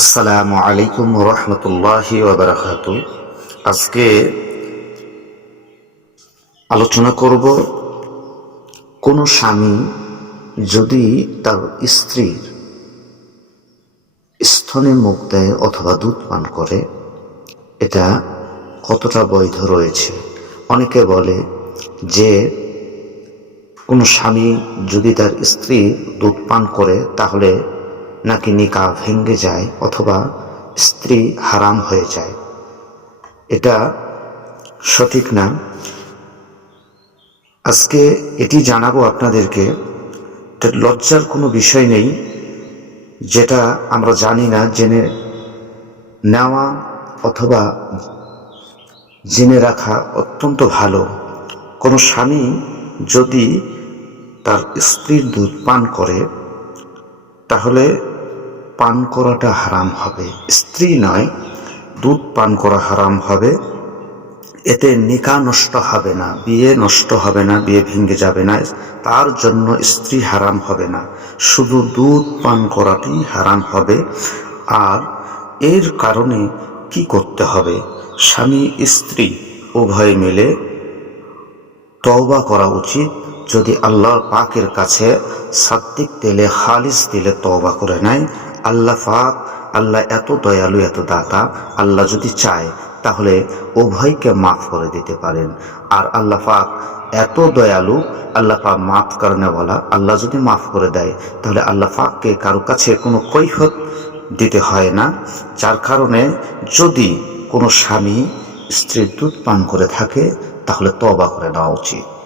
আসসালামু আলাইকুম রহমতুল্লাহি ওবরাকাত আজকে আলোচনা করব কোন স্বামী যদি তার স্ত্রীর স্থনে মুখ দেয় অথবা দুধ পান করে, এটা কতটা বৈধ রয়েছে? অনেকে বলে যে কোনো স্বামী যদি তার স্ত্রী দুধ পান করে, তাহলে নাকি নিকা ভেঙ্গে যায় অথবা স্ত্রী হারাম হয়ে যায়? এটা সঠিক না। আজকে এটি জানাব আপনাদেরকে। লজ্জার কোনো বিষয় নেই, যেটা আমরা জানি না, জেনে নেওয়া অথবা জেনে রাখা অত্যন্ত ভালো। কোনো স্বামী যদি তার স্ত্রীর দুধ পান করে, তাহলে পান করাটা হারাম হবে। স্ত্রী নয়, দুধ পান করা হারাম হবে। এতে নিকা নষ্ট হবে না, বিয়ে নষ্ট হবে না, বিয়ে ভেঙে যাবে না। তার জন্য স্ত্রী হারাম হবে না। শুধু দুধ পান করাটি হারাম হবে। আর এর কারণে কি করতে হবে? স্বামী, স্ত্রী উভয় মিলে তওবা করা উচিত। যদি আল্লাহ পাকের কাছে সাত্বিক দিলে খালিস দিলে তওবা করে নেয় আল্লাহ পাক আল্লাহ এত দয়ালু, এত দাতা, আল্লাহ যদি চায়, তাহলে উভয়কে মাফ করে দিতে পারেন। আর আল্লাহ পাক এত দয়ালু, আল্লাহ পাক মাফ করনে বলা, আল্লাহ যদি মাফ করে দেয়, তাহলে আল্লাহ পাককে কারও কাছে কোনো কৈফত দিতে হয় না, যার কারণে যদি কোনো স্বামী স্ত্রীর দুধ পান করে থাকে, তাহলে তবা করে নেওয়া উচিত।